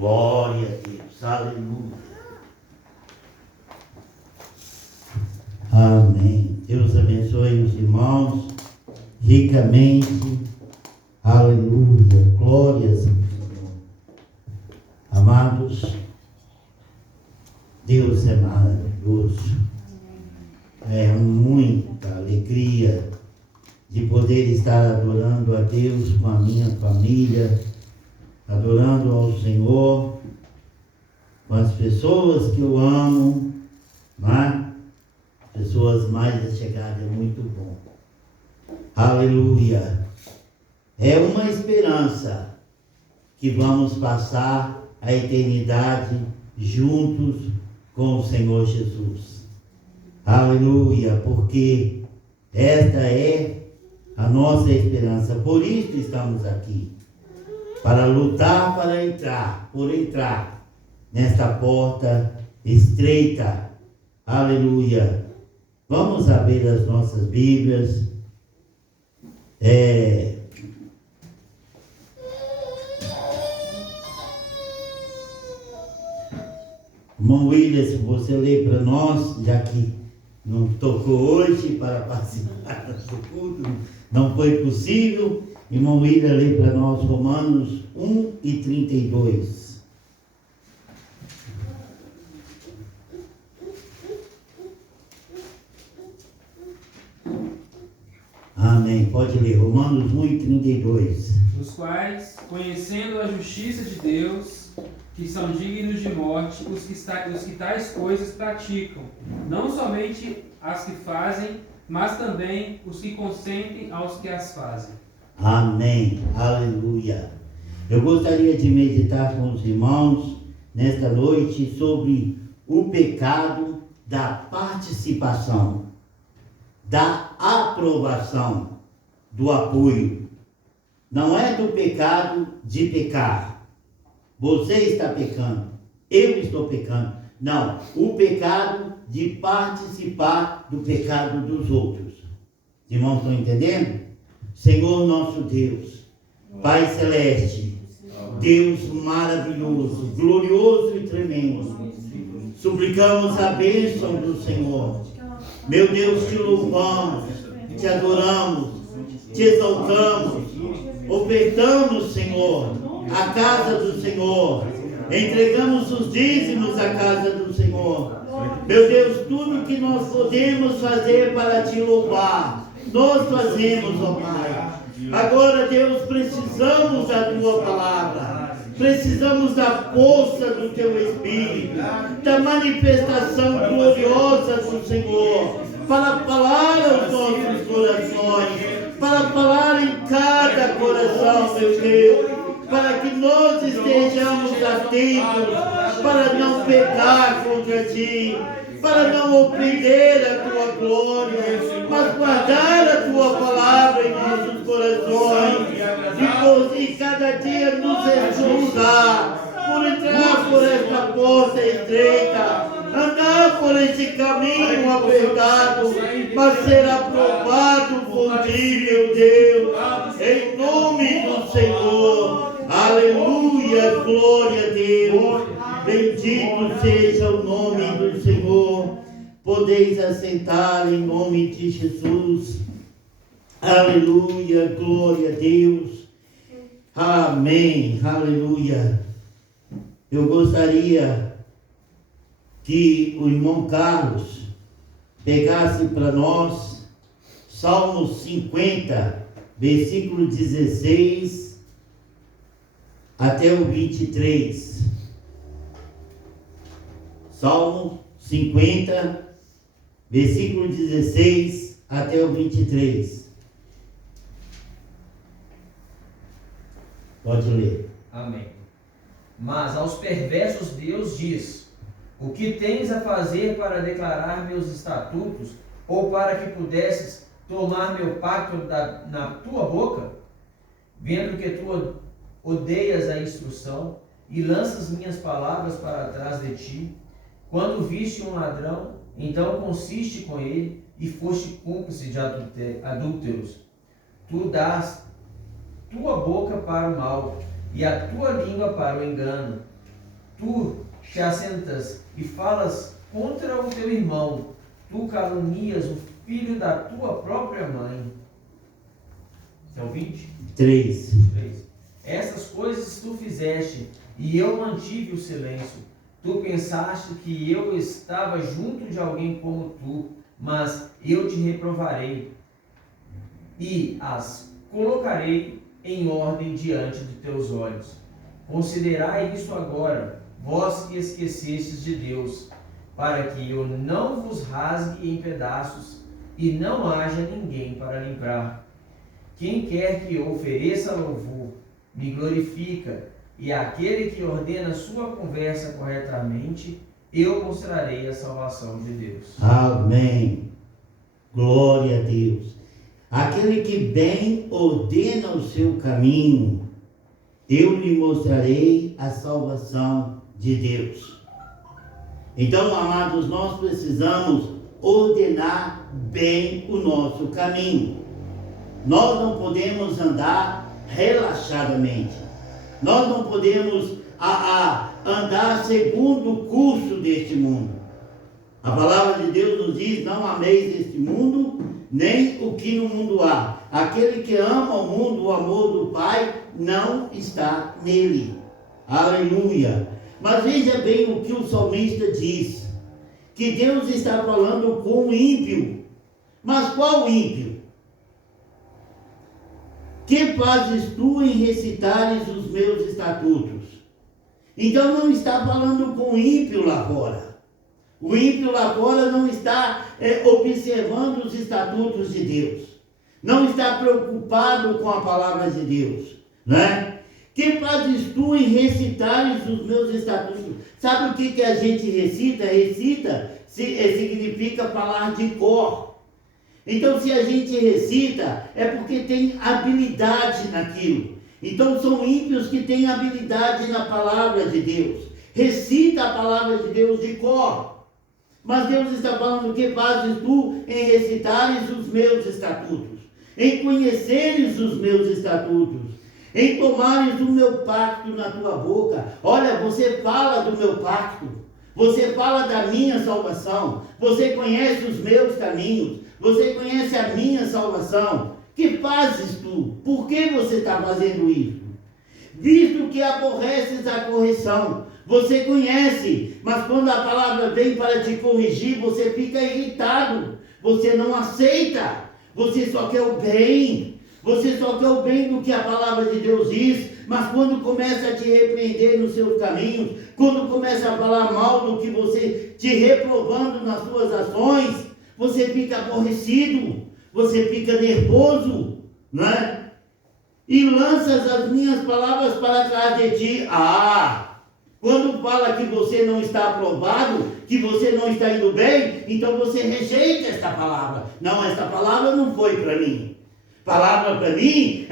Glória a Deus. Aleluia. Amém. Deus abençoe os irmãos ricamente. Aleluia. Glórias ao Senhor. Amados, Deus é maravilhoso. É muita alegria de poder estar adorando a Deus com a minha família, adorando ao Senhor, com as pessoas que eu amo, né? Pessoas mais chegadas, é muito bom. Aleluia. É uma esperança que vamos passar a eternidade juntos com o Senhor Jesus. Aleluia, porque esta é a nossa esperança. Por isso estamos aqui, para lutar por entrar nesta porta estreita. Aleluia. Vamos abrir as nossas Bíblias. Irmão William, se você ler para nós, já que não tocou hoje para participar do culto, não foi possível. Irmão William, lê para nós Romanos 1:32. Amém. Pode ler. Romanos 1:32. Os quais, conhecendo a justiça de Deus, que são dignos de morte, os que tais coisas praticam, não somente as que fazem, mas também os que consentem aos que as fazem. Amém. Aleluia. Eu gostaria de meditar com os irmãos nesta noite sobre o pecado da participação, da aprovação, do apoio. Não é do pecado de pecar. Você está pecando, eu estou pecando. Não, o pecado de participar do pecado dos outros. Os irmãos estão entendendo? Senhor nosso Deus, Pai Celeste, Deus maravilhoso, glorioso e tremendo, suplicamos a bênção do Senhor. Meu Deus, te louvamos, te adoramos, te exaltamos, ofertamos, Senhor, a casa do Senhor, entregamos os dízimos à casa do Senhor. Meu Deus, tudo que nós podemos fazer para te louvar, nós fazemos, ó Pai. Agora, Deus, precisamos da tua palavra, precisamos da força do teu Espírito, da manifestação gloriosa do Senhor, para falar aos nossos corações, para falar em cada coração, meu Deus, para que nós estejamos atentos, para não pecar contra ti, para não ofender a tua glória, mas guardar a tua palavra em nossos corações, e cada dia nos exultar por entrar por esta porta estreita, andar por esse caminho apertado, mas ser aprovado por ti, meu Deus, em nome do Senhor. Aleluia, glória a Deus. Bendito seja o nome do Senhor. Podeis assentar em nome de Jesus. Aleluia, glória a Deus. Amém, aleluia. Eu gostaria que o irmão Carlos pegasse para nós Salmos 50, versículo 16 até o 23. Salmo 50, versículo 16 até o 23. Pode ler. Amém. Mas aos perversos Deus diz: o que tens a fazer para declarar meus estatutos, ou para que pudesses tomar meu pacto na tua boca? Vendo que tu odeias a instrução e lanças minhas palavras para trás de ti, quando viste um ladrão, então consiste com ele e foste cúmplice de adúlteros. Tu dás tua boca para o mal e a tua língua para o engano. tu te assentas e falas contra o teu irmão, tu calunias o filho da tua própria mãe. Esse é o 20? 3. 3. Essas coisas tu fizeste, e eu mantive o silêncio. Tu pensaste que eu estava junto de alguém como tu, mas eu te reprovarei e as colocarei em ordem diante de teus olhos. Considerai isso agora, vós que esquecestes de Deus, para que eu não vos rasgue em pedaços e não haja ninguém para livrar. Quem quer que eu ofereça louvor, me glorifica, e aquele que ordena sua conversa corretamente, eu mostrarei a salvação de Deus. Amém. Glória a Deus. Aquele que bem ordena o seu caminho, eu lhe mostrarei a salvação de Deus. Então, amados, nós precisamos ordenar bem o nosso caminho. Nós não podemos andar relaxadamente. Nós não podemos andar segundo o curso deste mundo. A palavra de Deus nos diz: não ameis este mundo, nem o que no mundo há. Aquele que ama o mundo, o amor do Pai não está nele. Aleluia. Mas veja bem o que o salmista diz, que Deus está falando com o ímpio. Mas qual ímpio? Que fazes tu em recitares os meus estatutos? Então não está falando com o ímpio lá fora. O ímpio lá fora não está observando os estatutos de Deus. Não está preocupado com a palavra de Deus, né? Que fazes tu em recitares os meus estatutos? Sabe o que a gente recita? Recita significa falar de cor. Então, se a gente recita, é porque tem habilidade naquilo. Então, são ímpios que têm habilidade na palavra de Deus. Recita a palavra de Deus de cor. Mas Deus está falando: que fazes tu em recitares os meus estatutos, em conheceres os meus estatutos, em tomares o meu pacto na tua boca. Olha, você fala do meu pacto, você fala da minha salvação, você conhece os meus caminhos, você conhece a minha salvação. Que fazes tu? Por que você está fazendo isso? Visto que aborreces a correção. Você conhece, mas quando a palavra vem para te corrigir, você fica irritado. Você não aceita. Você só quer o bem. Você só quer o bem do que a palavra de Deus diz. Mas quando começa a te repreender nos seus caminhos, quando começa a falar mal do que você, te reprovando nas suas ações, você fica aborrecido, você fica nervoso, né? E lanças as minhas palavras para trás de ti. Quando fala que você não está aprovado, que você não está indo bem, então você rejeita esta palavra. Não, esta palavra não foi para mim. Palavra para mim,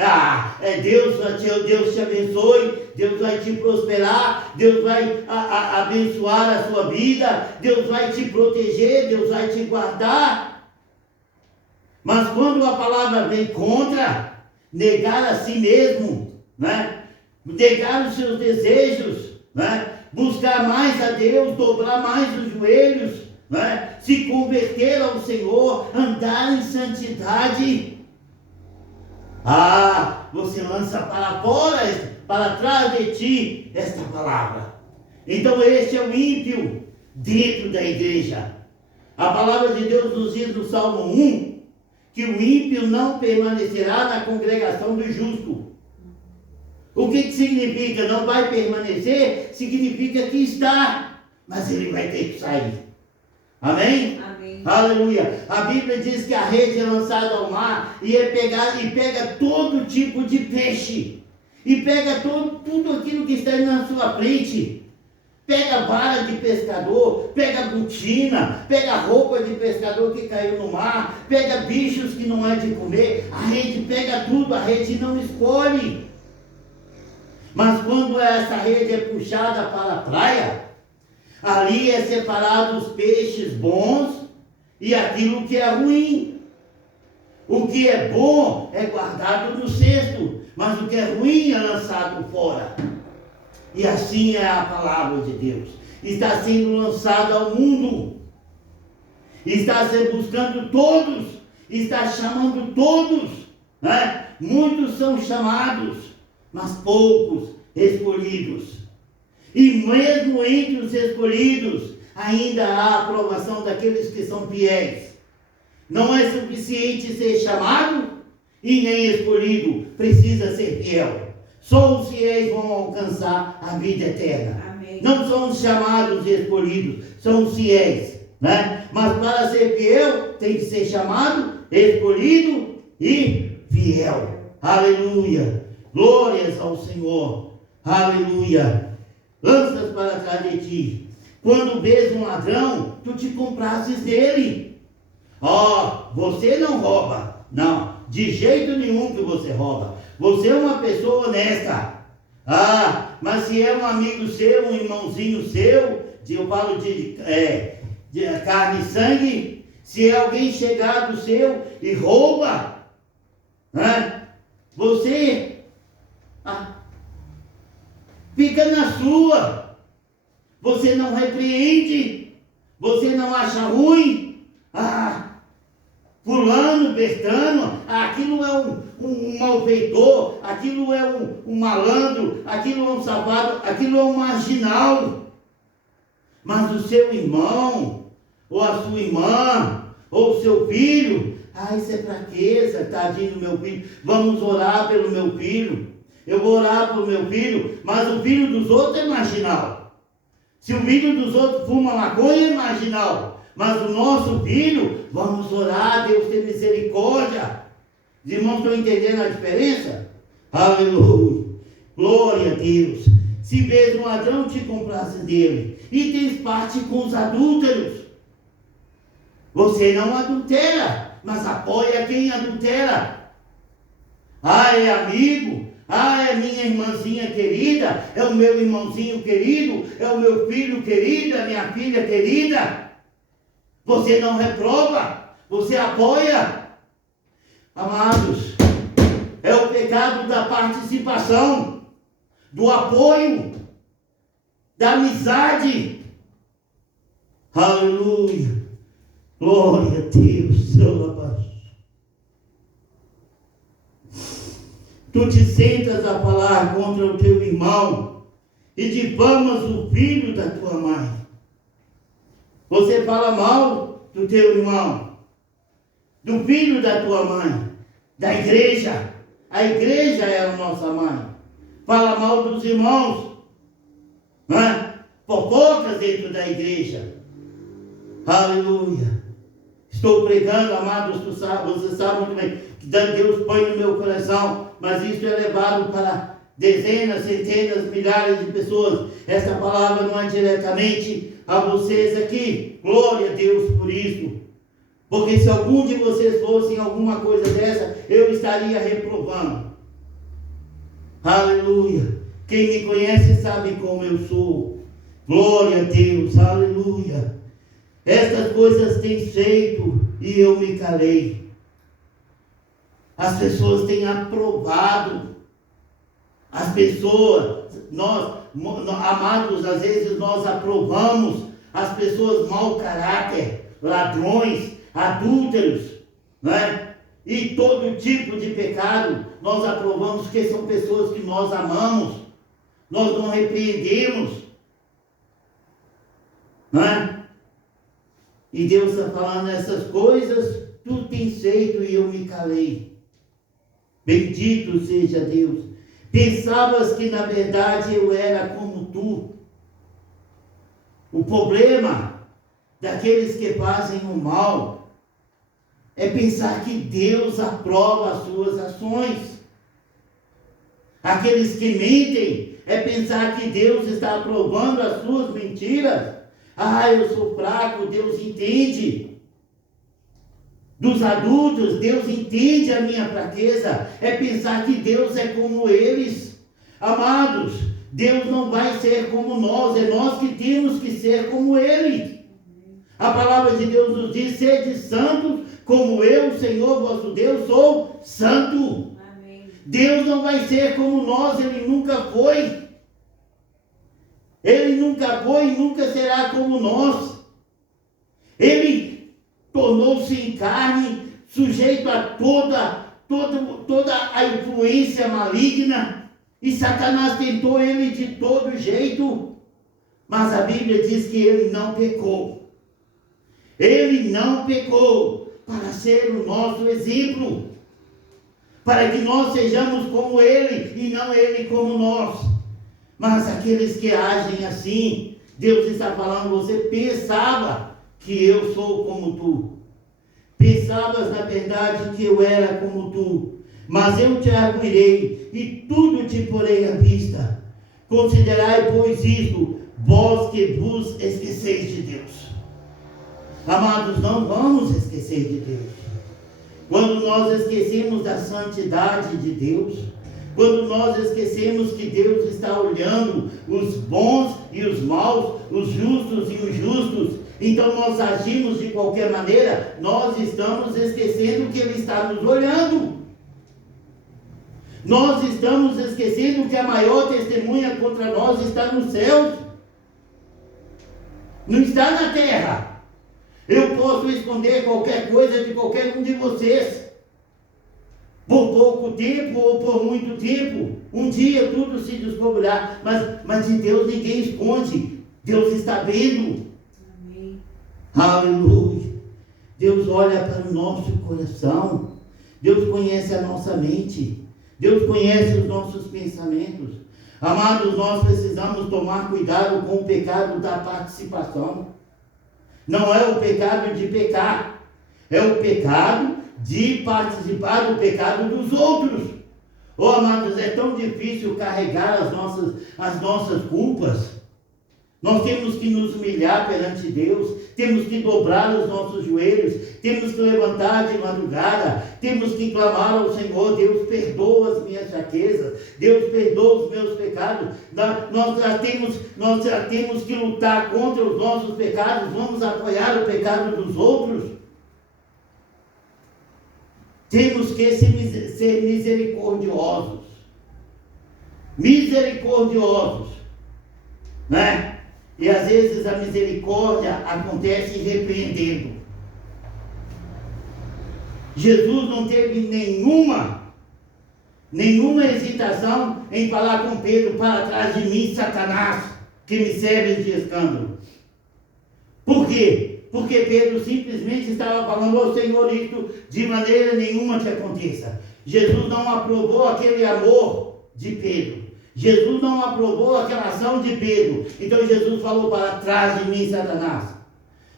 Deus te abençoe, Deus vai te prosperar, Deus vai abençoar a sua vida, Deus vai te proteger, Deus vai te guardar. Mas quando a palavra vem contra, negar a si mesmo, né? Negar os seus desejos, né? Buscar mais a Deus, dobrar mais os joelhos, né? Se converter ao Senhor, andar em santidade, você lança para fora, para trás de ti, esta palavra. Então este é o ímpio dentro da igreja. A palavra de Deus nos diz no Salmo 1, que o ímpio não permanecerá na congregação do justo. O que significa? Não vai permanecer? Significa que está, mas ele vai ter que sair. Amém? Amém. Aleluia. A Bíblia diz que a rede é lançada ao mar e pega todo tipo de peixe. E pega tudo aquilo que está na sua frente. Pega vara de pescador, pega botina, pega roupa de pescador que caiu no mar, pega bichos que não é de comer. A rede pega tudo, a rede não escolhe. Mas quando essa rede é puxada para a praia, ali é separado os peixes bons e aquilo que é ruim. O que é bom é guardado no cesto, mas o que é ruim é lançado fora. E assim é a palavra de Deus. Está sendo lançada ao mundo. Está se buscando todos. Está chamando todos. Né? Muitos são chamados, mas poucos escolhidos. E mesmo entre os escolhidos, ainda há aprovação daqueles que são fiéis. Não é suficiente ser chamado e nem escolhido, precisa ser fiel. Só os fiéis vão alcançar a vida eterna. Amém. Não são os chamados e escolhidos, são os fiéis. Né? Mas para ser fiel, tem que ser chamado, escolhido e fiel. Aleluia. Glórias ao Senhor. Aleluia. Lanças para trás de ti. Quando vês um ladrão, tu te comprases dele. Você não rouba. Não, de jeito nenhum que você rouba. Você é uma pessoa honesta. Mas se é um amigo seu, um irmãozinho seu, eu falo de carne e sangue, se é alguém chegado seu e rouba, você fica na sua. Você não repreende, você não acha ruim. Fulano, Bertano, aquilo é um malfeitor, aquilo é um malandro, aquilo é um safado, aquilo é um marginal. Mas o seu irmão, ou a sua irmã, ou o seu filho, isso é fraqueza, tadinho do meu filho, vamos orar pelo meu filho. Eu vou orar pelo meu filho, mas o filho dos outros é marginal. Se o filho dos outros fuma maconha, é marginal. Mas o nosso filho, vamos orar, Deus tem misericórdia. Os irmãos estão entendendo a diferença? Aleluia. Glória a Deus. Se vês um ladrão, te comprasse dele. E tens parte com os adúlteros. Você não adultera, mas apoia quem adultera. É amigo. É minha irmãzinha querida. É o meu irmãozinho querido. É o meu filho querido. É minha filha querida. Você não reprova, você apoia. Amados, é o pecado da participação, do apoio, da amizade. Aleluia. Glória a Deus. Tu te sentas a falar contra o teu irmão e difamas o filho da tua mãe. Você fala mal do teu irmão, do filho da tua mãe, da igreja. A igreja é a nossa mãe. Fala mal dos irmãos, fofocas dentro da igreja. Aleluia. Estou pregando, amados, você sabe muito bem que Deus põe no meu coração, mas isso é levado para dezenas, centenas, milhares de pessoas. Essa palavra não é diretamente a vocês aqui. Glória a Deus por isso. Porque se algum de vocês fossem alguma coisa dessa, eu estaria reprovando. Aleluia. Quem me conhece sabe como eu sou. Glória a Deus. Aleluia. Estas coisas têm feito e eu me calei. As pessoas têm aprovado. As pessoas, nós, amados, às vezes nós aprovamos as pessoas mau caráter, ladrões, adúlteros, e todo tipo de pecado, nós aprovamos porque são pessoas que nós amamos, nós não repreendemos, E Deus está falando essas coisas, tu tens feito e eu me calei. Bendito seja Deus. Pensavas que na verdade eu era como tu. O problema daqueles que fazem o mal é pensar que Deus aprova as suas ações. Aqueles que mentem é pensar que Deus está aprovando as suas mentiras. Eu sou fraco, Deus entende. Dos adultos, Deus entende a minha fraqueza. É pensar que Deus é como eles. Amados, Deus não vai ser como nós. É nós que temos que ser como Ele. A palavra de Deus nos diz: sede santos, como eu, Senhor vosso Deus, sou santo. Amém. Deus não vai ser como nós. Ele nunca foi. Ele nunca foi e nunca será como nós. Ele tornou-se em carne, sujeito a toda a influência maligna, e Satanás tentou ele de todo jeito, mas a Bíblia diz que ele não pecou. Ele não pecou para ser o nosso exemplo, para que nós sejamos como ele e não ele como nós. Mas aqueles que agem assim, Deus está falando, você pensava que eu sou como tu. Pensavas na verdade que eu era como tu. Mas eu te arguirei e tudo te porei à vista. Considerai, pois, isto, vós que vos esqueceis de Deus. Amados, não vamos esquecer de Deus. Quando nós esquecemos da santidade de Deus, quando nós esquecemos que Deus está olhando os bons e os maus, os justos e os justos, então nós agimos de qualquer maneira, nós estamos esquecendo que Ele está nos olhando. Nós estamos esquecendo que a maior testemunha contra nós está nos céus, não está na terra. Eu posso esconder qualquer coisa de qualquer um de vocês, por pouco tempo ou por muito tempo. Um dia tudo se descobrirá, mas de Deus ninguém esconde. Deus está vendo. Amém. Aleluia. Deus olha para o nosso coração. Deus conhece a nossa mente. Deus conhece os nossos pensamentos. Amados, nós precisamos tomar cuidado com o pecado da participação. Não é o pecado de pecar, é o pecado de participar do pecado dos outros. Oh, amados, é tão difícil carregar as nossas culpas. Nós temos que nos humilhar perante Deus, temos que dobrar os nossos joelhos, temos que levantar de madrugada, temos que clamar ao Senhor. Deus, perdoa as minhas fraquezas, Deus, perdoa os meus pecados. Nós já temos que lutar contra os nossos pecados, vamos apoiar o pecado dos outros. Temos que ser misericordiosos, né? E às vezes a misericórdia acontece repreendendo. Jesus não teve nenhuma hesitação em falar com Pedro: para trás de mim, Satanás, que me serve de escândalo. Por quê? Porque Pedro simplesmente estava falando ao Senhor: isto de maneira nenhuma te aconteça. Jesus não aprovou aquele amor de Pedro. Jesus não aprovou aquela ação de Pedro. Então Jesus falou: para trás de mim, Satanás.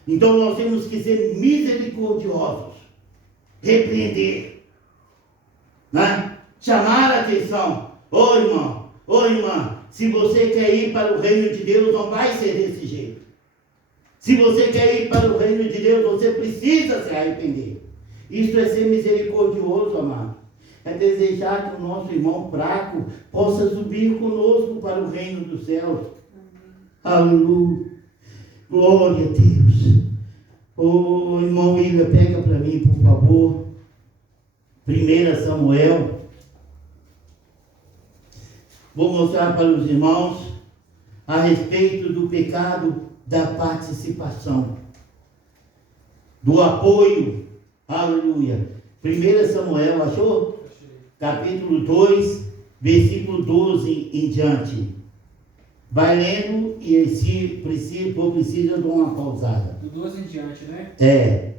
Então nós temos que ser misericordiosos, repreender, né? Chamar a atenção. Ô irmão, ô irmã, se você quer ir para o reino de Deus, não vai ser desse jeito. Se você quer ir para o reino de Deus, você precisa se arrepender. Isto é ser misericordioso, amado. É desejar que o nosso irmão fraco possa subir conosco para o reino dos céus. Aleluia. Glória a Deus. Ô irmão William, pega para mim, por favor. 1 Samuel. Vou mostrar para os irmãos a respeito do pecado da participação, do apoio. Aleluia. 1 Samuel, achou? Capítulo 2, versículo 12 em diante. Vai lendo e se precisa de uma pausada. Do 12 em diante, né? É.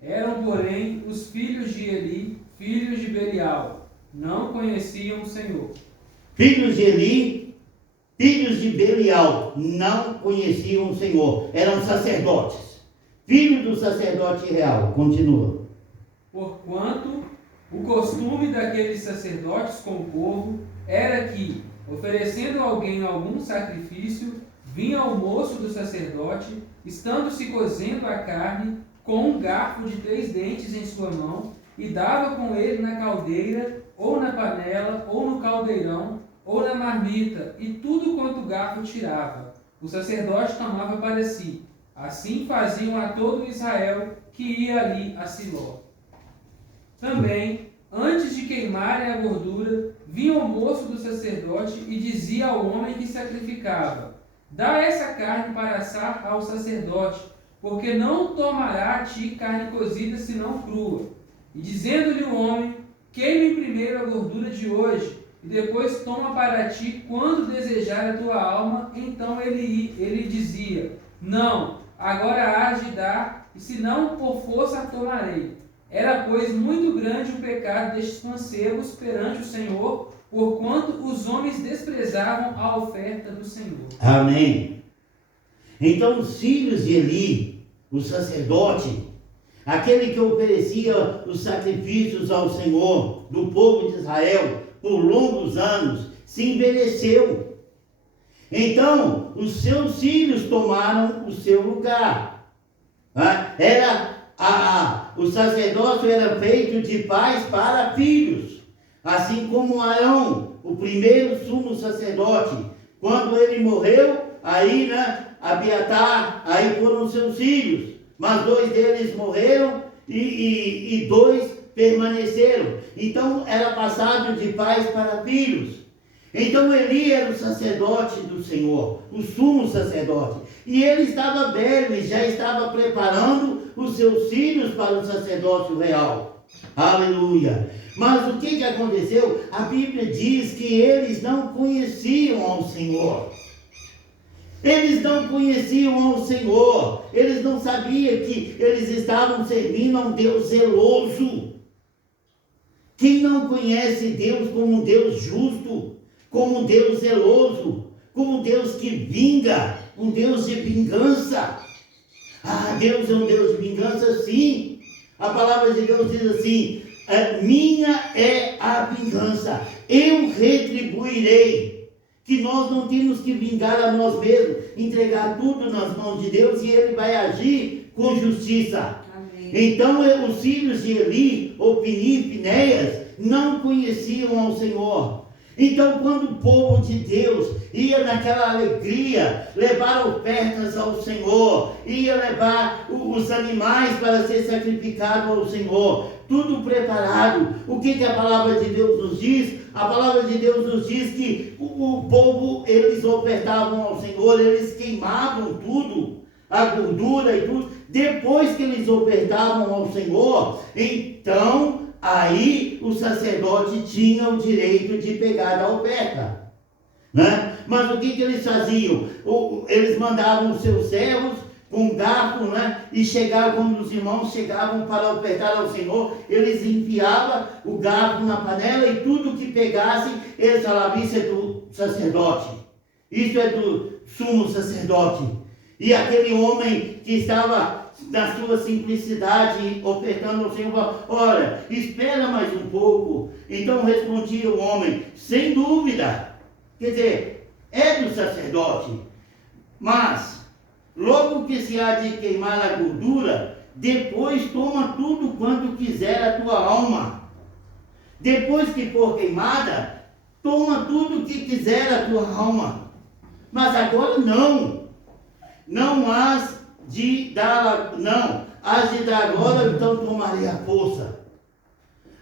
Eram, porém, os filhos de Eli, filhos de Belial, não conheciam o Senhor. Filhos de Eli, filhos de Belial, não conheciam o Senhor. Eram sacerdotes. Filhos do sacerdote real. Continua. Porquanto o costume daqueles sacerdotes com o povo era que, oferecendo a alguém algum sacrifício, vinha o moço do sacerdote, estando se cozendo a carne, com um garfo de 3 dentes em sua mão, e dava com ele na caldeira, ou na panela, ou no caldeirão, ou na marmita, e tudo quanto o garfo tirava, o sacerdote tomava para si. Assim faziam a todo Israel que ia ali a Siló. Também, antes de queimarem a gordura, vinha o moço do sacerdote e dizia ao homem que sacrificava: dá essa carne para assar ao sacerdote, porque não tomará a ti carne cozida, senão crua. E dizendo-lhe o homem, queime primeiro a gordura de hoje, e depois toma para ti quando desejar a tua alma. Então ele dizia, não, agora hás de dar, e se não por força tomarei. Era, pois, muito grande o pecado destes mancebos perante o Senhor, porquanto os homens desprezavam a oferta do Senhor. Amém. Então os filhos de Eli, o sacerdote, aquele que oferecia os sacrifícios ao Senhor do povo de Israel por longos anos, se envelheceu. Então os seus filhos tomaram o seu lugar. O sacerdócio era feito de pais para filhos, assim como Arão, o primeiro sumo sacerdote, quando ele morreu, aí, Abiatar, aí foram seus filhos, mas 2 deles morreram e 2 permaneceram. Então era passado de pais para filhos. Então Eli era o sacerdote do Senhor, o sumo sacerdote, e ele estava velho e já estava preparando os seus filhos para o sacerdócio real. Aleluia! Mas o que aconteceu? A Bíblia diz que eles não conheciam ao Senhor. Eles não conheciam ao Senhor. Eles não sabiam que eles estavam servindo a um Deus zeloso. Quem não conhece Deus como um Deus justo, como um Deus zeloso, como um Deus que vinga, um Deus de vingança? Deus é um Deus de vingança, sim. A palavra de Deus diz assim, minha é a vingança, eu retribuirei. Que nós não temos que vingar a nós mesmos, entregar tudo nas mãos de Deus e Ele vai agir com justiça. Amém. Então os filhos de Eli, Ofni e Finéias, não conheciam ao Senhor. Então quando o povo de Deus ia naquela alegria, levar ofertas ao Senhor, ia levar os animais para ser sacrificado ao Senhor, tudo preparado. O que a palavra de Deus nos diz? A palavra de Deus nos diz que o povo, eles ofertavam ao Senhor, eles queimavam tudo, a gordura e tudo. Depois que eles ofertavam ao Senhor, então aí o sacerdote tinha o direito de pegar a oferta, Mas o que eles faziam? Eles mandavam os seus servos com um garfo, e chegavam, quando os irmãos chegavam para ofertar ao Senhor, eles enfiavam o garfo na panela e tudo que pegassem, eles falavam, isso é do sacerdote, isso é do sumo sacerdote. E aquele homem que estava na sua simplicidade ofertando ao Senhor, falava, olha, espera mais um pouco. Então respondia o homem, sem dúvida, quer dizer, é do sacerdote, mas logo que se há de queimar a gordura, depois toma tudo quanto quiser a tua alma. Depois que for queimada, toma tudo que quiser a tua alma. Mas agora não has de dar, has de dar agora, então tomarei a força.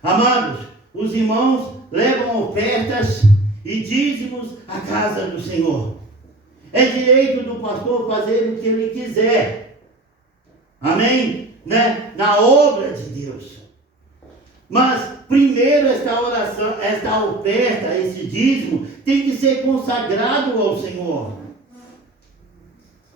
Amados, os irmãos levam ofertas e dízimos à casa do Senhor. É direito do pastor fazer o que ele quiser. Amém? Na obra de Deus. Mas primeiro esta oração, esta oferta, esse dízimo, tem que ser consagrado ao Senhor.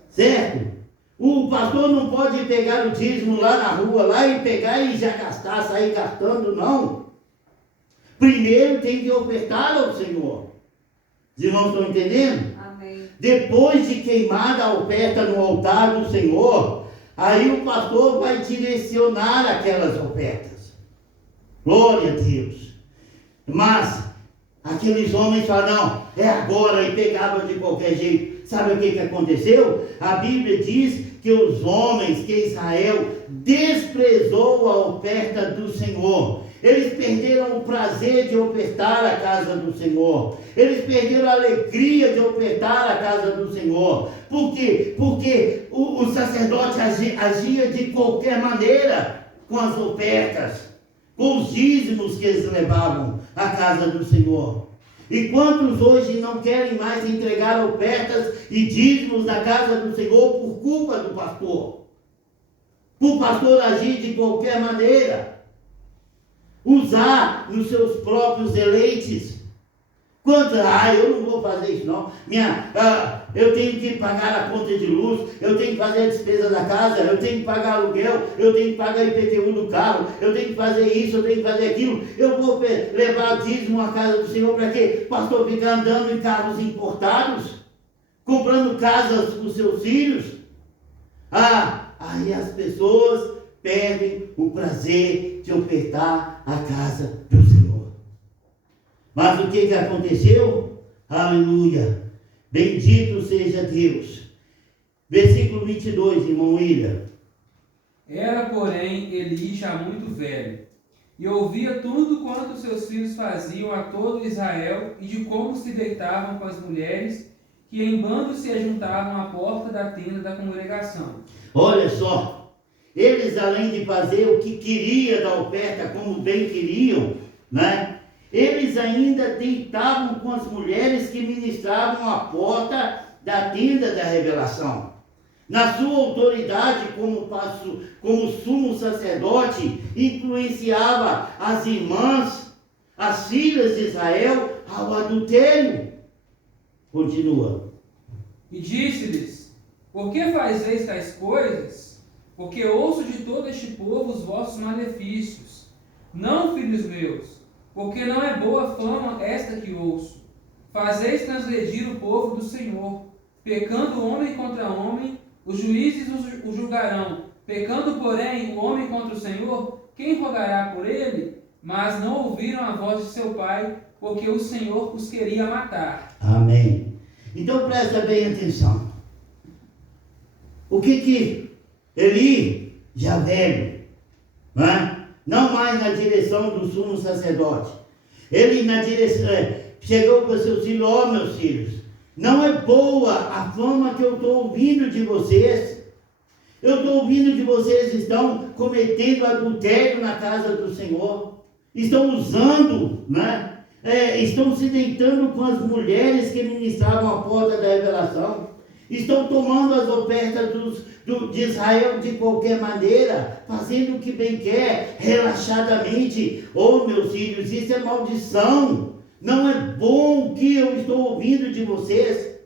Certo? O pastor não pode pegar o dízimo lá na rua, lá e pegar e já gastar, sair gastando, não. Primeiro tem que ofertar ao Senhor. Os irmãos estão entendendo? Amém. Depois de queimada a oferta no altar do Senhor, aí o pastor vai direcionar aquelas ofertas. Glória a Deus. Mas aqueles homens falam, não, é agora, e pegavam de qualquer jeito. Sabe o que aconteceu? A Bíblia diz que os homens, que Israel desprezou a oferta do Senhor. Eles perderam o prazer de ofertar a casa do Senhor. Eles perderam a alegria de ofertar a casa do Senhor. Por quê? Porque o sacerdote agia de qualquer maneira com as ofertas, com os dízimos que eles levavam à casa do Senhor. E quantos hoje não querem mais entregar ofertas e dízimos na casa do Senhor por culpa do pastor? Por pastor agir de qualquer maneira, usar nos seus próprios deleites. Quanto, eu não vou fazer isso não, eu tenho que pagar a conta de luz, eu tenho que fazer a despesa da casa, eu tenho que pagar aluguel, eu tenho que pagar IPTU do carro, eu tenho que fazer isso, eu tenho que fazer aquilo, eu vou levar dízimo à casa do Senhor para quê? Pastor ficar andando em carros importados, comprando casas para os seus filhos. Aí as pessoas perdem o prazer de ofertar a casa do Senhor. Mas o que aconteceu? Aleluia! Bendito seja Deus. Versículo 22, irmão William. Era, porém, Eli já muito velho, e ouvia tudo quanto seus filhos faziam a todo Israel, e de como se deitavam com as mulheres, que em bando se ajuntavam à porta da tenda da congregação. Olha só, eles além de fazer o que queria da oferta, como bem queriam, né? Eles ainda deitavam com as mulheres que ministravam à porta da tenda da revelação. Na sua autoridade como sumo sacerdote, influenciava as irmãs, as filhas de Israel, ao adultério. Continua. E disse-lhes: por que fazeis tais coisas? Porque ouço de todo este povo os vossos malefícios. Não, filhos meus, porque não é boa fama esta que ouço. Fazeis transgredir o povo do Senhor. Pecando homem contra homem, os juízes o julgarão. Pecando, porém, o homem contra o Senhor, quem rogará por ele? Mas não ouviram a voz de seu pai, porque o Senhor os queria matar. Amém. Então presta bem atenção. O que Eli, já velho, não mais na direção do sumo sacerdote, ele na direção, chegou para os seus filhos: meus filhos, não é boa a fama que eu estou ouvindo de vocês. Eu estou ouvindo de vocês, estão cometendo adultério na casa do Senhor, estão usando, estão se deitando com as mulheres que ministravam a porta da revelação, estão tomando as ofertas de Israel de qualquer maneira, fazendo o que bem quer, relaxadamente. Meus filhos, isso é maldição. Não é bom o que eu estou ouvindo de vocês.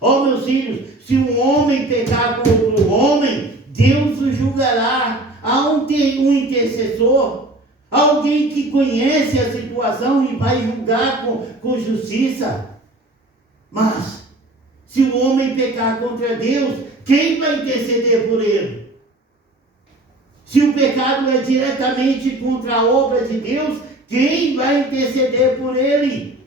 Meus filhos, se um homem pecar com outro homem, Deus o julgará. Há um intercessor, alguém que conhece a situação e vai julgar com justiça. Mas se o homem pecar contra Deus, quem vai interceder por ele? Se o pecado é diretamente contra a obra de Deus, quem vai interceder por ele?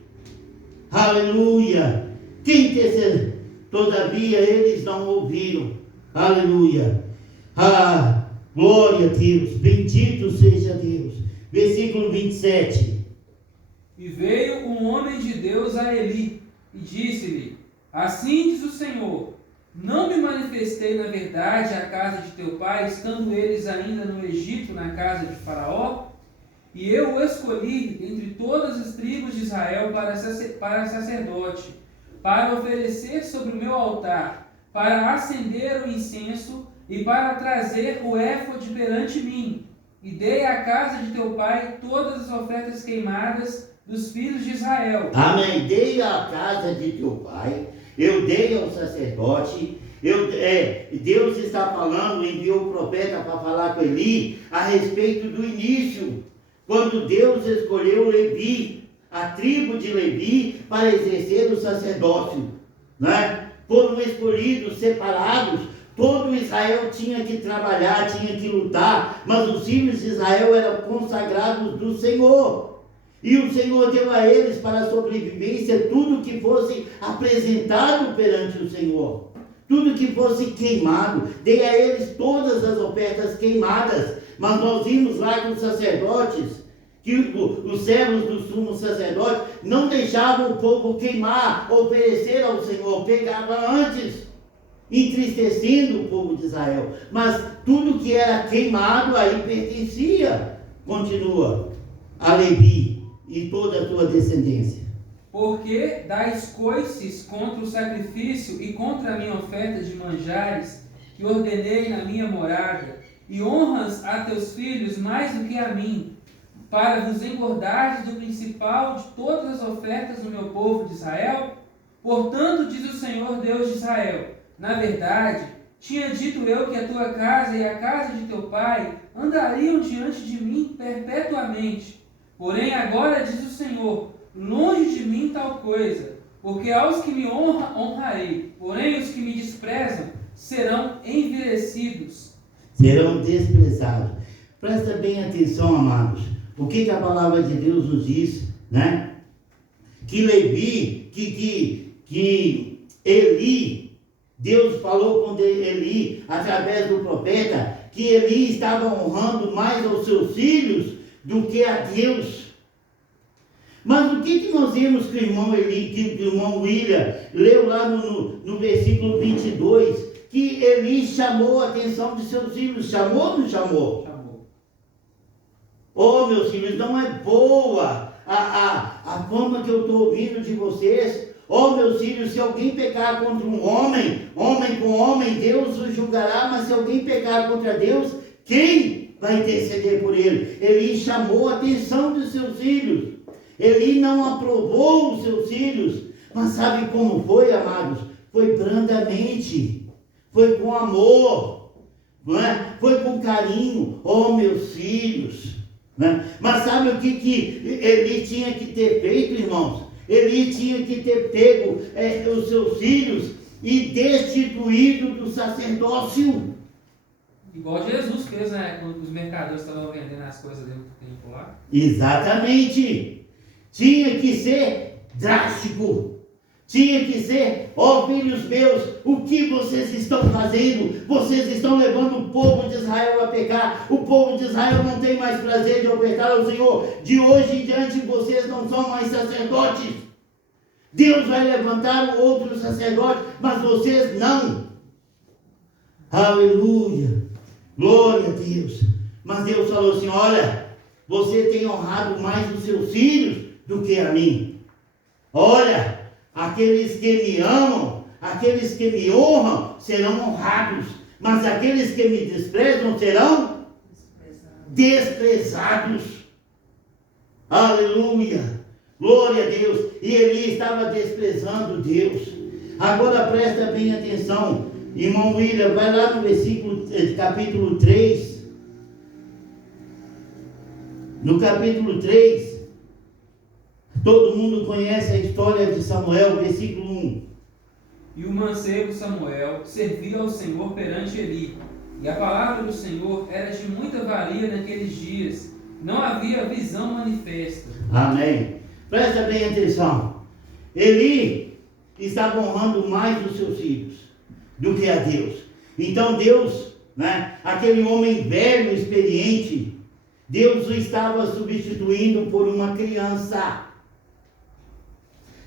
Aleluia! Quem intercede? Todavia eles não ouviram. Aleluia! Glória a Deus! Bendito seja Deus! Versículo 27. E veio um homem de Deus a Eli e disse-lhe: assim diz o Senhor: não me manifestei na verdade à casa de teu pai, estando eles ainda no Egito, na casa de Faraó? E eu o escolhi entre todas as tribos de Israel para sacerdote, para oferecer sobre o meu altar, para acender o incenso e para trazer o éfode perante mim. E dei à casa de teu pai todas as ofertas queimadas dos filhos de Israel. Amém. Dei à casa de teu pai, eu dei ao sacerdote. Deus está falando, enviou o profeta para falar com Eli a respeito do início, quando Deus escolheu Levi, a tribo de Levi, para exercer o sacerdócio, Foram escolhidos, separados. Todo Israel tinha que trabalhar, tinha que lutar, mas os filhos de Israel eram consagrados do Senhor. E o Senhor deu a eles para a sobrevivência tudo que fosse apresentado perante o Senhor, tudo que fosse queimado. Dei a eles todas as ofertas queimadas. Mas nós vimos lá que os sacerdotes, que os servos do sumo sacerdote, não deixavam o povo queimar, oferecer ao Senhor, pegava antes, entristecendo o povo de Israel. Mas tudo que era queimado aí pertencia, continua, a Levi e toda a sua descendência. Porque dais coices contra o sacrifício e contra a minha oferta de manjares, que ordenei na minha morada, e honras a teus filhos mais do que a mim, para vos engordardes do principal de todas as ofertas do meu povo de Israel? Portanto, diz o Senhor Deus de Israel, na verdade, tinha dito eu que a tua casa e a casa de teu pai andariam diante de mim perpetuamente. Porém, agora diz o Senhor, longe de mim tal coisa, porque aos que me honrarei, porém os que me desprezam serão envelhecidos. Serão desprezados. Presta bem atenção, amados. O que a palavra de Deus nos diz, né? Que Levi, que Eli, Deus falou com Eli, através do profeta, que Eli estava honrando mais aos seus filhos do que a Deus. Mas o que nós vemos que o irmão Eli, que o irmão William leu lá no versículo 22, que Eli chamou a atenção de seus filhos. Chamou ou não chamou? Chamou. Oh, meus filhos, não é boa a forma que eu estou ouvindo de vocês. Oh, meus filhos, se alguém pecar contra um homem, homem com homem, Deus o julgará, mas se alguém pecar contra Deus, quem vai interceder por ele? Eli chamou a atenção de seus filhos. Eli não aprovou os seus filhos, mas sabe como foi, amados? Foi brandamente, foi com amor, não é? Foi com carinho. Oh, meus filhos, né? Mas sabe o que Eli tinha que ter feito, irmãos? Eli tinha que ter pego os seus filhos e destituído do sacerdócio. Igual Jesus fez, né? Quando os mercadores estavam vendendo as coisas dentro do templo lá. Exatamente. Tinha que ser drástico. Tinha que ser, ó filhos meus, o que vocês estão fazendo? Vocês estão levando o povo de Israel a pecar. O povo de Israel não tem mais prazer de ofertar ao Senhor. De hoje em diante vocês não são mais sacerdotes. Deus vai levantar um outro sacerdote, mas vocês não. Aleluia. Glória a Deus. Mas Deus falou assim, olha, você tem honrado mais os seus filhos do que a mim. Olha, aqueles que me amam, aqueles que me honram, serão honrados. Mas aqueles que me desprezam serão desprezados. Aleluia. Glória a Deus. E Eli estava desprezando Deus. Agora presta bem atenção. Irmão William, vai lá no capítulo 3. No capítulo 3, todo mundo conhece a história de Samuel, versículo 1. E o mancebo Samuel servia ao Senhor perante Eli. E a palavra do Senhor era de muita valia naqueles dias. Não havia visão manifesta. Amém. Presta bem atenção. Eli estava honrando mais os seus filhos do que a Deus. Então Deus, né, aquele homem velho, experiente, Deus o estava substituindo por uma criança.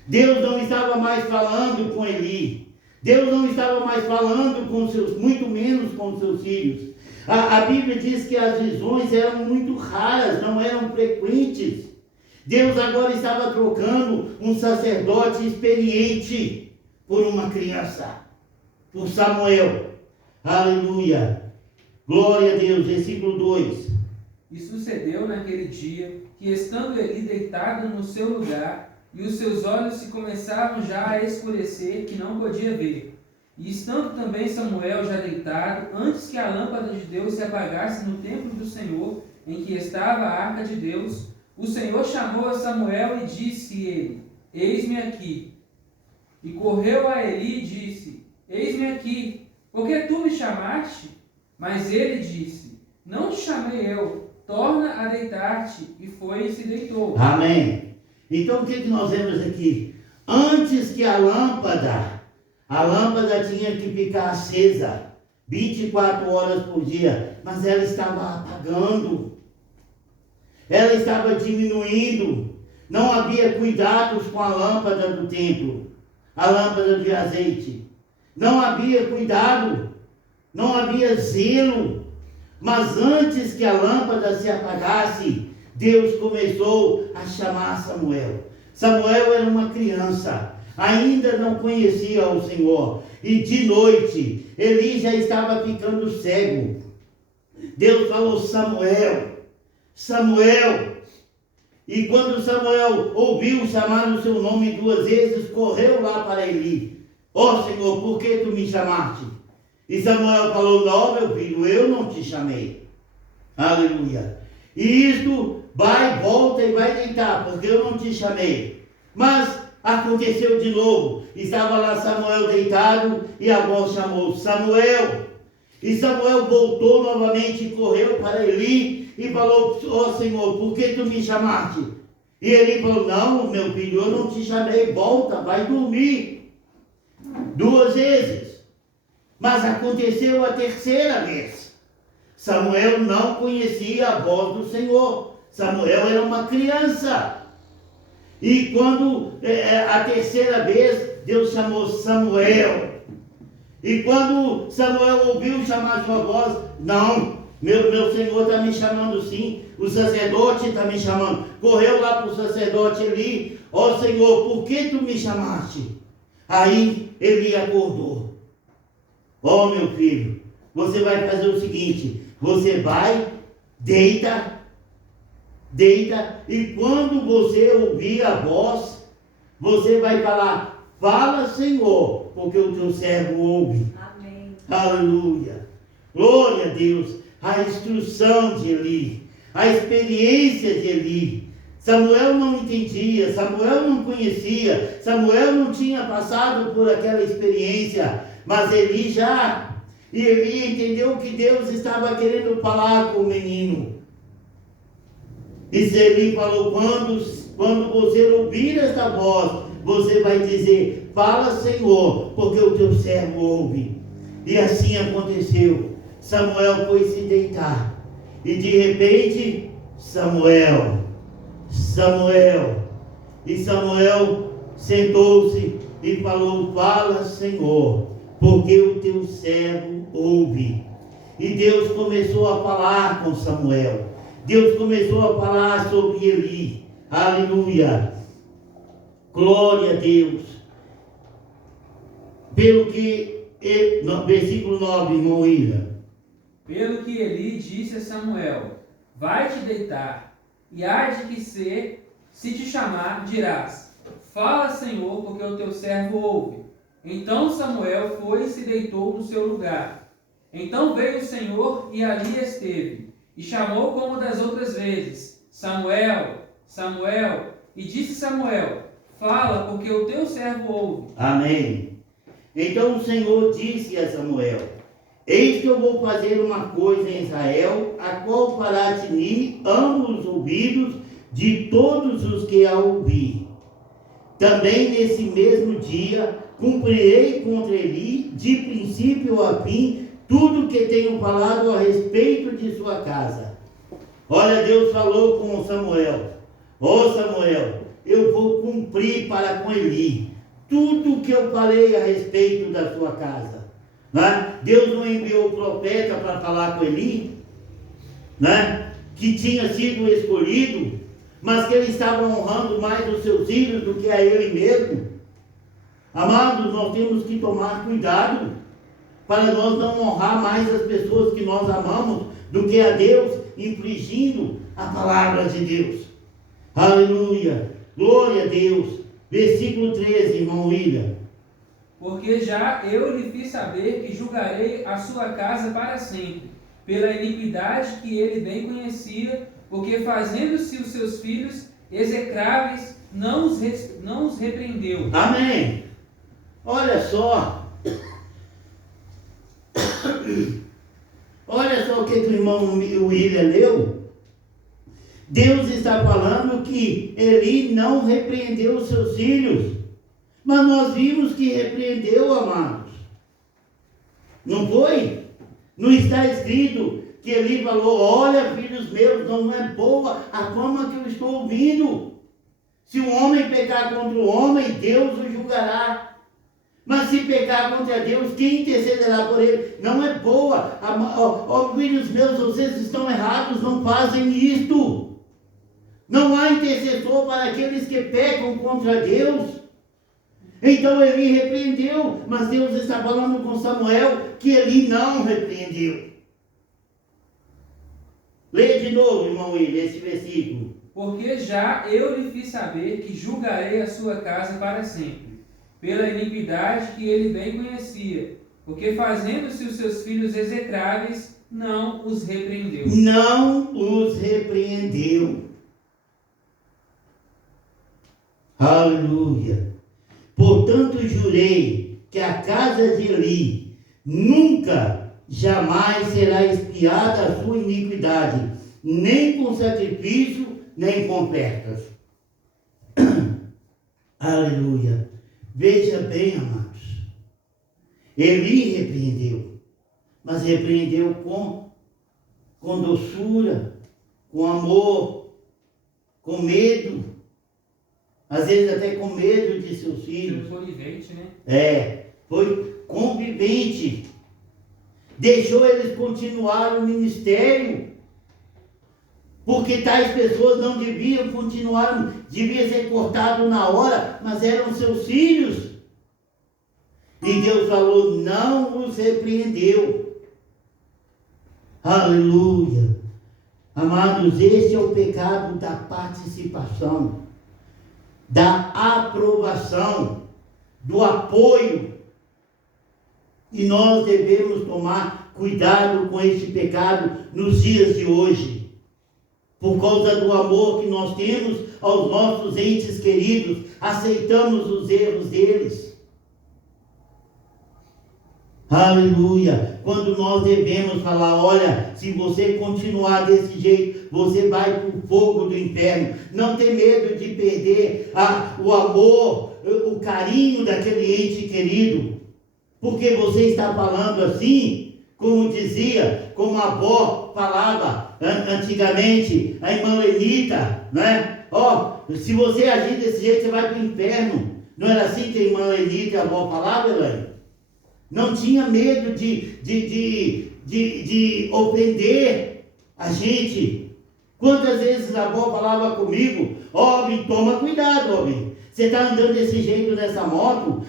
Deus não estava mais falando com Eli. Deus não estava mais falando com seus, muito menos com seus filhos. A Bíblia diz que as visões eram muito raras, não eram frequentes. Deus agora estava trocando um sacerdote experiente por uma criança, por Samuel. Aleluia. Glória a Deus. Versículo 2. E sucedeu naquele dia que, estando Eli deitado no seu lugar, e os seus olhos se começavam já a escurecer, que não podia ver. E estando também Samuel já deitado, antes que a lâmpada de Deus se apagasse no templo do Senhor, em que estava a arca de Deus, o Senhor chamou a Samuel e disse ele, eis-me aqui. E correu a Eli e disse, eis-me aqui, porque tu me chamaste? Mas ele disse, não te chamei eu, torna a deitar-te. E foi e se deitou. Amém. Então o que nós vemos aqui? Antes que a lâmpada tinha que ficar acesa 24 horas por dia, mas ela estava apagando, ela estava diminuindo, não havia cuidados com a lâmpada do templo, a lâmpada de azeite, não havia cuidado, não havia zelo. Mas antes que a lâmpada se apagasse, Deus começou a chamar Samuel. Samuel era uma criança, ainda não conhecia o Senhor. E de noite, Eli já estava ficando cego. Deus falou: Samuel, Samuel. E quando Samuel ouviu chamar o seu nome 2 vezes, correu lá para Eli. Ó Senhor, por que tu me chamaste? E Samuel falou: não, meu filho, eu não te chamei. Aleluia. E isto, vai, volta e vai deitar, porque eu não te chamei. Mas aconteceu de novo. Estava lá Samuel deitado e a voz chamou: Samuel. E Samuel voltou novamente e correu para Eli e falou: ó Senhor, por que tu me chamaste? E Eli falou: não, meu filho, eu não te chamei, volta, vai dormir. 2 vezes. Mas aconteceu a 3ª vez. Samuel não conhecia a voz do Senhor. Samuel era uma criança. E quando a 3ª vez, Deus chamou Samuel. E quando Samuel ouviu chamar sua voz: não, meu Senhor está me chamando sim. O sacerdote está me chamando. Correu lá para o sacerdote Eli: ó Senhor, por que tu me chamaste? Aí Eli acordou. Ó meu filho, você vai fazer o seguinte: você vai, deita, e quando você ouvir a voz, você vai falar: fala, Senhor, porque o teu servo ouve. Amém. Aleluia. Glória a Deus. A instrução de Eli, a experiência de Eli. Samuel não entendia, Samuel não conhecia, Samuel não tinha passado por aquela experiência, mas Eli já. E Eli entendeu que Deus estava querendo falar com o menino. E Eli falou: quando você ouvir esta voz, você vai dizer: fala, Senhor, porque o teu servo ouve. E assim aconteceu. Samuel foi se deitar. E de repente, Samuel. E Samuel sentou-se e falou: fala, Senhor, porque o teu servo ouve. E Deus começou a falar com Samuel. Deus começou a falar sobre Eli. Aleluia. Glória a Deus. Pelo que, versículo 9, irmão William. Pelo que Eli disse a Samuel: vai te deitar, e há de que se te chamar, dirás: fala, Senhor, porque o teu servo ouve. Então Samuel foi e se deitou no seu lugar. Então veio o Senhor e ali esteve, e chamou como das outras vezes: Samuel, Samuel. E disse Samuel: fala, porque o teu servo ouve. Amém. Então o Senhor disse a Samuel: eis que eu vou fazer uma coisa em Israel, a qual fará de mim ambos os ouvidos de todos os que a ouvir. Também nesse mesmo dia cumprirei contra Eli, de princípio a fim, tudo que tenho falado a respeito de sua casa. Olha, Deus falou com Samuel: ó Samuel, eu vou cumprir para com Eli tudo que eu falei a respeito da sua casa. Né? Deus não enviou o profeta para falar com Eli, né? Que tinha sido escolhido, mas que ele estava honrando mais os seus filhos do que a ele mesmo. Amados, nós temos que tomar cuidado para nós não honrar mais as pessoas que nós amamos do que a Deus, infringindo a palavra de Deus. Aleluia, glória a Deus. Versículo 13, irmão William. Porque já eu lhe fiz saber que julgarei a sua casa para sempre, pela iniquidade que ele bem conhecia, porque fazendo-se os seus filhos execráveis, não os repreendeu. Amém. Olha só. Olha só o que o irmão William leu. Deus está falando que Eli não repreendeu os seus filhos. Mas nós vimos que repreendeu, amados. Não foi? Não está escrito que Eli falou: olha, filhos meus, não é boa a forma que eu estou ouvindo. Se um homem pecar contra o homem, Deus o julgará. Mas se pecar contra Deus, quem intercederá por ele? Não é boa. Ó, filhos meus, vocês estão errados, não fazem isto. Não há intercessor para aqueles que pecam contra Deus. Então Eli repreendeu, mas Deus está falando com Samuel que Eli não repreendeu. Leia de novo, irmão William, esse versículo. Porque já eu lhe fiz saber que julgarei a sua casa para sempre, pela iniquidade que ele bem conhecia, porque fazendo-se os seus filhos execráveis, não os repreendeu. Não os repreendeu. Aleluia. Portanto, jurei que a casa de Eli nunca, jamais será expiada a sua iniquidade, nem com sacrifício, nem com ofertas. Aleluia. Veja bem, amados. Eli repreendeu, mas repreendeu com doçura, com amor, com medo. Às vezes até com medo de seus filhos. Foi conivente, né? Foi convivente. Deixou eles continuar o ministério. Porque tais pessoas não deviam continuar, devia ser cortado na hora, mas eram seus filhos. E Deus falou, não os repreendeu. Aleluia. Amados, este é o pecado da participação, da aprovação, do apoio. E nós devemos tomar cuidado com este pecado nos dias de hoje. Por causa do amor que nós temos aos nossos entes queridos, aceitamos os erros deles. Aleluia! Quando nós devemos falar, olha, se você continuar desse jeito, você vai para o fogo do inferno. Não tem medo de perder o amor, o carinho daquele ente querido. Porque você está falando assim, como dizia, como a avó falava antigamente, a irmã Lenita, né? Se você agir desse jeito, você vai para o inferno. Não era assim que a irmã Lenita e a avó falavam, Elaine? Não tinha medo de ofender a gente. Quantas vezes a avó falava comigo, toma cuidado, você está andando desse jeito nessa moto,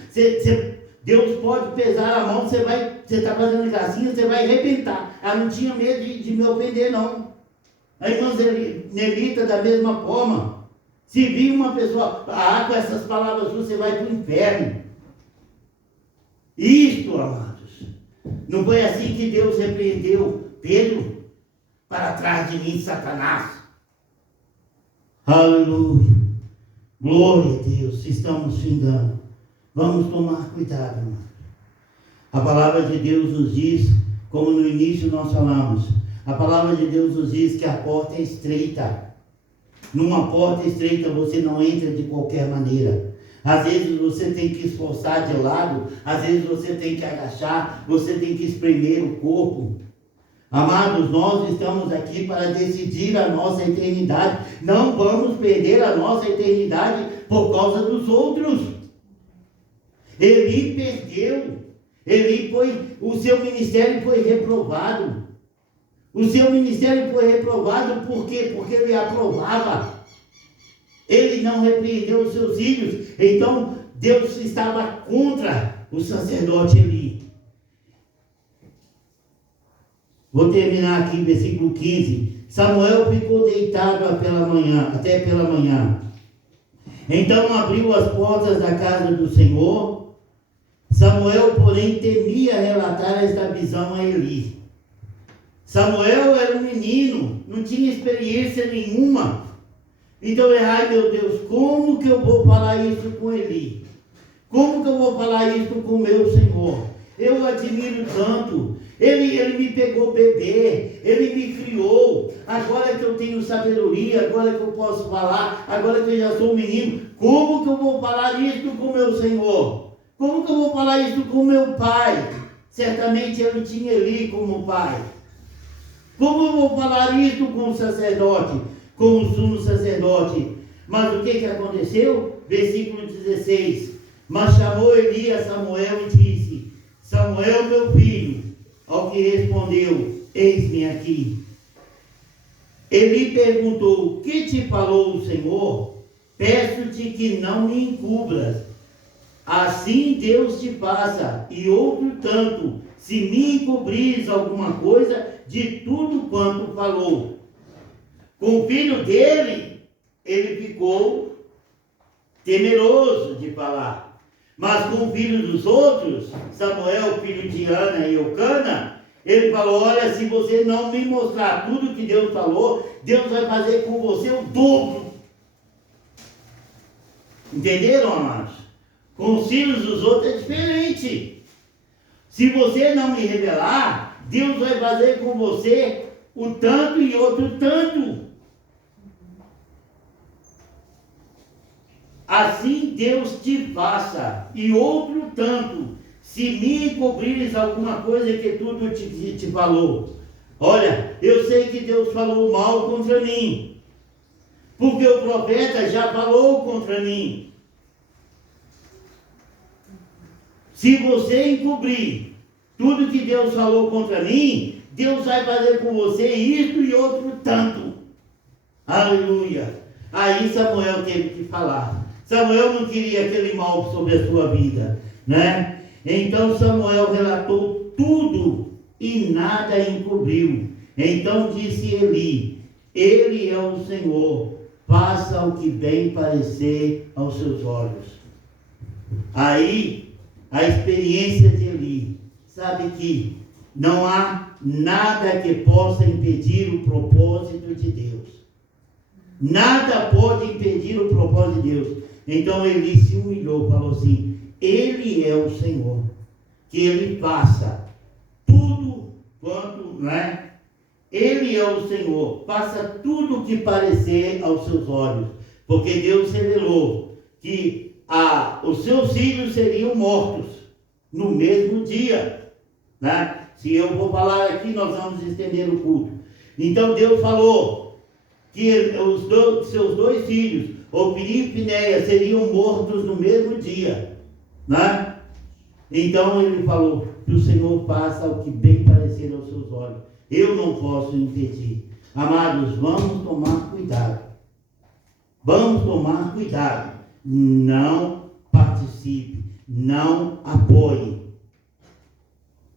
Deus pode pesar a mão, você está fazendo gracinha, você vai arrebentar. Ela não tinha medo de me ofender, não. A irmã Nelita, da mesma forma. Se vir uma pessoa, com essas palavras suas, você vai para o inferno. Isto, amados, não foi assim que Deus repreendeu Pedro? Para trás de mim, Satanás. Aleluia. Glória a Deus, estamos findando. Vamos tomar cuidado, irmão. A palavra de Deus nos diz, como no início nós falamos, a palavra de Deus nos diz que a porta é estreita. Numa porta estreita você não entra de qualquer maneira. Às vezes você tem que esforçar de lado, às vezes você tem que agachar, você tem que espremer o corpo. Amados, nós estamos aqui para decidir a nossa eternidade. Não vamos perder a nossa eternidade por causa dos outros. Eli perdeu. O seu ministério foi reprovado. O seu ministério foi reprovado por quê? Porque ele aprovava. Ele não repreendeu os seus filhos. Então, Deus estava contra o sacerdote Eli. Vou terminar aqui, versículo 15. Samuel ficou deitado até pela manhã. Então abriu as portas da casa do Senhor. Samuel, porém, temia relatar esta visão a Eli. Samuel era um menino, não tinha experiência nenhuma. Então, ai meu Deus, como que eu vou falar isso com Eli? Como que eu vou falar isso com o meu Senhor? Eu o admiro tanto. Ele me pegou bebê, ele me criou. Agora que eu tenho sabedoria, agora que eu posso falar, agora que eu já sou um menino, como que eu vou falar isso com o meu Senhor? Como que eu vou falar isso com o meu pai? Certamente ele tinha Eli como pai. Como eu vou falar isso com o sacerdote? Com o sumo sacerdote? Mas o que aconteceu? Versículo 16. Mas chamou Eli a Samuel e disse: Samuel, meu filho. Ao que respondeu: eis-me aqui. Eli perguntou: que te falou o Senhor? Peço-te que não me encubras. Assim Deus te faça, e outro tanto, se me encobrires alguma coisa de tudo quanto falou. Com o filho dele, ele ficou temeroso de falar. Mas com o filho dos outros, Samuel, filho de Ana e Eucana, ele falou: olha, se você não me mostrar tudo que Deus falou, Deus vai fazer com você o dobro. Entenderam, amados? Com os filhos dos outros é diferente. Se você não me revelar, Deus vai fazer com você o tanto e outro tanto. Assim Deus te faça, e outro tanto, se me encobrires alguma coisa que tudo te falou. Olha, eu sei que Deus falou mal contra mim, porque o profeta já falou contra mim. Se você encobrir tudo que Deus falou contra mim, Deus vai fazer com você isto e outro tanto. Aleluia. Aí Samuel teve que falar. Samuel não queria aquele mal sobre a sua vida, né? Então Samuel relatou tudo e nada encobriu. Então disse Eli: ele é o Senhor, faça o que bem parecer aos seus olhos. Aí, a experiência de Eli, sabe que não há nada que possa impedir o propósito de Deus. Nada pode impedir o propósito de Deus. Então Eli se humilhou, falou assim: ele é o Senhor, que ele faça tudo quanto, né? Ele é o Senhor, faça tudo o que parecer aos seus olhos, porque Deus revelou que os seus filhos seriam mortos no mesmo dia, né? Se eu vou falar aqui, nós vamos estender o culto. Então Deus falou que seus dois filhos, Ofni e Finéias, seriam mortos no mesmo dia, né? Então ele falou que o Senhor faça o que bem parecer aos seus olhos. Eu não posso impedir. Amados, vamos tomar cuidado. Vamos tomar cuidado. Não participe, não apoie,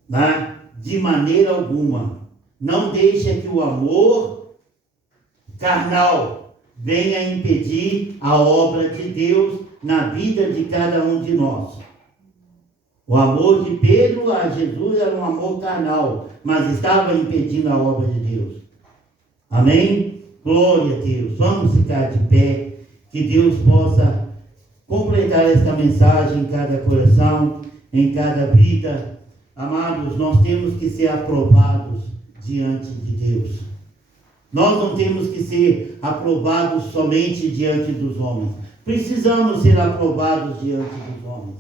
né? De maneira alguma. Não deixe que o amor carnal venha impedir a obra de Deus na vida de cada um de nós. O amor de Pedro a Jesus era um amor carnal, mas estava impedindo a obra de Deus. Amém? Glória a Deus. Vamos ficar de pé, que Deus possa completar esta mensagem em cada coração, em cada vida. Amados, nós temos que ser aprovados diante de Deus. Nós não temos que ser aprovados somente diante dos homens. Precisamos ser aprovados diante dos homens.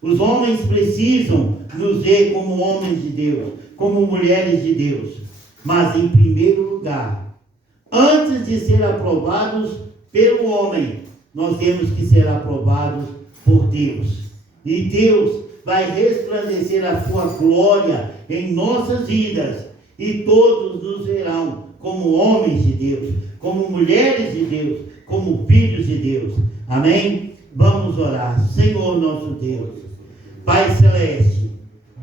Os homens precisam nos ver como homens de Deus, como mulheres de Deus. Mas em primeiro lugar, antes de ser aprovados pelo homem, nós temos que ser aprovados por Deus. E Deus vai resplandecer a sua glória em nossas vidas. E todos nos verão como homens de Deus, como mulheres de Deus, como filhos de Deus. Amém? Vamos orar. Senhor nosso Deus, Pai Celeste,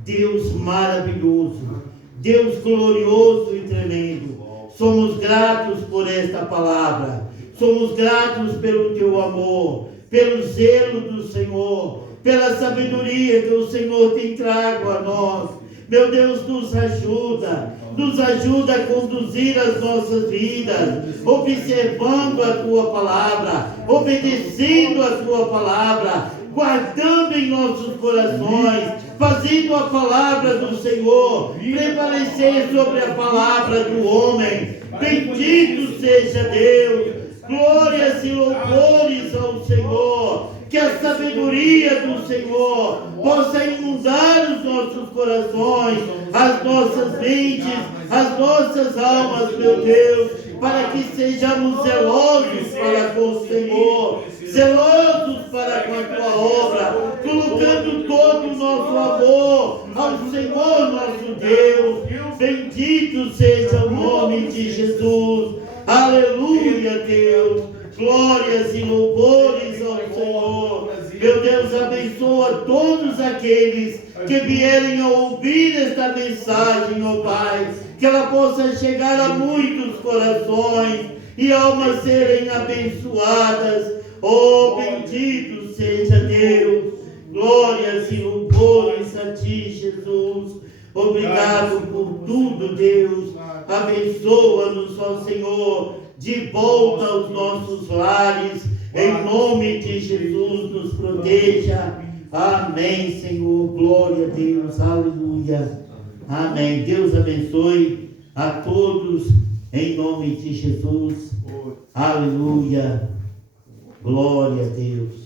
Deus maravilhoso, Deus glorioso e tremendo, somos gratos por esta palavra, somos gratos pelo Teu amor, pelo zelo do Senhor, pela sabedoria que o Senhor tem trago a nós. Meu Deus, nos ajuda a conduzir as nossas vidas, observando a Tua palavra, obedecendo a Tua palavra, guardando em nossos corações, fazendo a palavra do Senhor prevalecer sobre a palavra do homem. Bendito seja Deus, glórias e louvores ao Senhor. Que a sabedoria do Senhor possa inundar os nossos corações, as nossas mentes, as nossas almas, meu Deus, para que sejamos zelosos para com o Senhor, zelosos para com a Tua obra, colocando todo o nosso amor ao Senhor nosso Deus. Bendito seja o nome de Jesus. Aleluia, Deus. Glórias e louvores ao Senhor. Meu Deus, abençoa todos aqueles que vierem a ouvir esta mensagem, ó Pai. Que ela possa chegar a muitos corações e almas serem abençoadas. Oh, bendito seja Deus. Glórias e louvores a Ti, Jesus. Obrigado por tudo, Deus. Abençoa-nos, ó Senhor, de volta aos nossos lares. Em nome de Jesus, nos proteja. Amém, Senhor. Glória a Deus. Aleluia. Amém. Deus abençoe a todos. Em nome de Jesus. Aleluia. Glória a Deus.